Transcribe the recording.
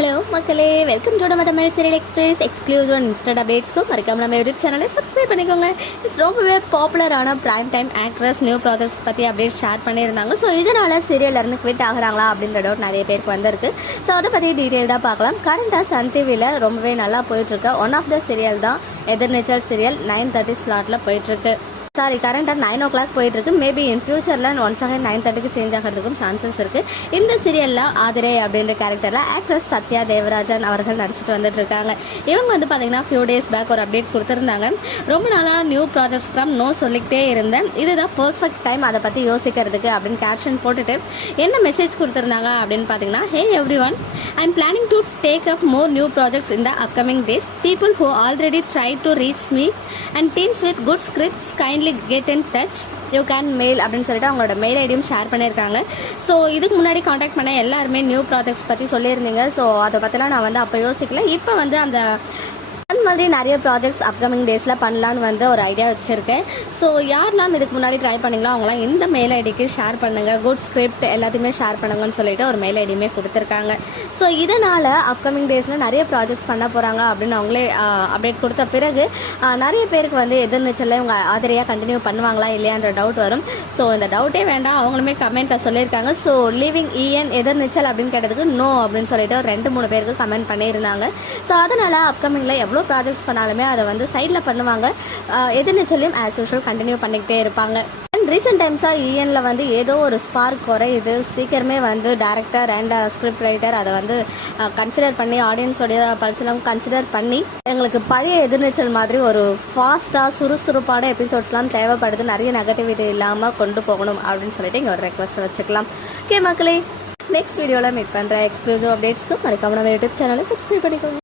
Hello மக்களே, welcome to நம்ம Tamil serial express exclusive and instant அப்டேட்ஸ்க்கு மறக்காம நம்ம யூடியூப் சேனலை சப்ஸ்கிரைப் பண்ணிக்கோங்க. ரொம்பவே பாப்புலரான prime time actress new projects பற்றி அப்டேட் ஷேர் பண்ணியிருந்தாங்க. ஸோ இதனால் சீரியல்லேருந்து குவிட் ஆகிறாங்களா அப்படின்ற டவுட் நிறைய பேருக்கு வந்திருக்கு. ஸோ அதை பற்றி டீட்டெயில்டாக பார்க்கலாம். கரண்டாக சன் டிவியில் ரொம்பவே நல்லா போயிட்டுருக்கு. ஒன் ஆஃப் த சீரியல் தான் எதிர்நீச்சல் சீரியல் 9:30 ஸ்லாட்டில் போயிட்டுருக்கு. கரண்டாக 9 o'clock போயிட்டுருக்கு. மேபி இன் ஃபியூச்சரில் ஒன்ஸ் ஆக 9:30க்கு சேஞ்ச் ஆகிறதுக்கும் சான்சஸ் இருக்குது. இந்த சீரியலில் ஆதிரை அப்படின்ற கேரக்டரில் ஆக்ட்ரஸ் சத்யா தேவராஜன் அவர்கள் நடிச்சிட்டு வந்துட்டு இருக்காங்க. இவங்க வந்து பார்த்தீங்கன்னா ஃபியூ டேஸ் பேக் ஒரு அப்டேட் கொடுத்துருந்தாங்க. ரொம்ப நாளாக நியூ ப்ராஜெக்ட்ஸ்க்கெலாம் நோ சொல்லிக்கிட்டே இருந்தேன், இதுதான் பர்ஃபெக்ட் டைம் அதை பற்றி யோசிக்கிறதுக்கு அப்படின்னு கேப்ஷன் போட்டுட்டு என்ன மெசேஜ் கொடுத்துருந்தாங்க அப்படின்னு பார்த்தீங்கன்னா, hey everyone, I am planning to take up more new projects in the upcoming days. People who already try to reach me and teams with good scripts kindly get in touch, you can mail அப்படின்னு சொல்லிட்டு அவங்களோட mail ஐடியும் share பண்ணியிருக்காங்க. So இதுக்கு முன்னாடி contact பண்ண எல்லாருமே new projects பற்றி சொல்லியிருந்தீங்க. ஸோ அதை பற்றிலாம் நான் வந்து அப்போ யோசிக்கல. இப்போ வந்து அந்த மாதிரி நிறைய ப்ராஜெக்ட்ஸ் அப்கமிங் டேஸில் பண்ணலான்னு வந்து ஒரு ஐடியா வச்சுருக்கேன். ஸோ யாரெல்லாம் இதுக்கு முன்னாடி ட்ரை பண்ணிங்களோ அவங்களாம் இந்த மெயில் ஐடிக்கு ஷேர் பண்ணுங்கள், குட் ஸ்கிரிப்ட் எல்லாத்தையுமே ஷேர் பண்ணுங்கன்னு சொல்லிட்டு ஒரு மெயில் ஐடியுமே கொடுத்துருக்காங்க. ஸோ இதனால் அப்கமிங் டேஸில் நிறைய ப்ராஜெக்ட்ஸ் பண்ண போகிறாங்க அப்படின்னு அவங்களே அப்டேட் கொடுத்த பிறகு நிறைய பேருக்கு வந்து எதிர்நீச்சலில் இவங்க ஆதரையாக கண்டினியூ பண்ணுவாங்களா இல்லையான்ற டவுட் வரும். ஸோ இந்த டவுட்டே வேண்டாம், அவங்களுமே கமெண்ட்டில் சொல்லியிருக்காங்க. ஸோ லிவிங் இஎன் எதிர்நீச்சல் அப்படின்னு கேட்டதுக்கு நோ அப்படின்னு சொல்லிட்டு ஒரு 2-3 பேருக்கு கமெண்ட் பண்ணியிருந்தாங்க. ஸோ அதனால் அப்கமிங்கில் எவ்வளோ ப்ராஜெக்ட்ஸ் பண்ணாலுமே அதை வந்து சைடில் பண்ணுவாங்க. எதிர்நீச்சலையும் ஆஸ் யூஷுவல் கண்டினியூ பண்ணிக்கிட்டே இருப்பாங்க. அண்ட் ரீசெண்ட் டைம்ஸாக இஎனில் வந்து ஏதோ ஒரு ஸ்பார்க் குறையுது. சீக்கிரமே வந்து டேரக்டர் அண்ட் ஸ்கிரிப்ட் ரைட்டர் அதை வந்து கன்சிடர் பண்ணி ஆடியன்ஸோடைய பல்ஸ்லாம் கன்சிடர் பண்ணி எங்களுக்கு பழைய எதிர்நீச்சல் மாதிரி ஒரு ஃபாஸ்ட்டாக சுறுசுறுப்பான எபிசோட்ஸ்லாம் தேவைப்படுது, நிறைய நெகட்டிவிட்டி இல்லாமல் கொண்டு போகணும் அப்படின்னு சொல்லிட்டு இங்கே ஒரு ரெக்வஸ்ட் வச்சுக்கலாம். ஓகே மக்களே, நெக்ஸ்ட் வீடியோவில் மீட் பண்ணுற எக்ஸ்க்ளூசிவ் அப்டேட்ஸ்க்கு மறக்காம நம்ம யூடியூப் சேனலை சப்ஸ்கிரைப் பண்ணிக்கோங்க.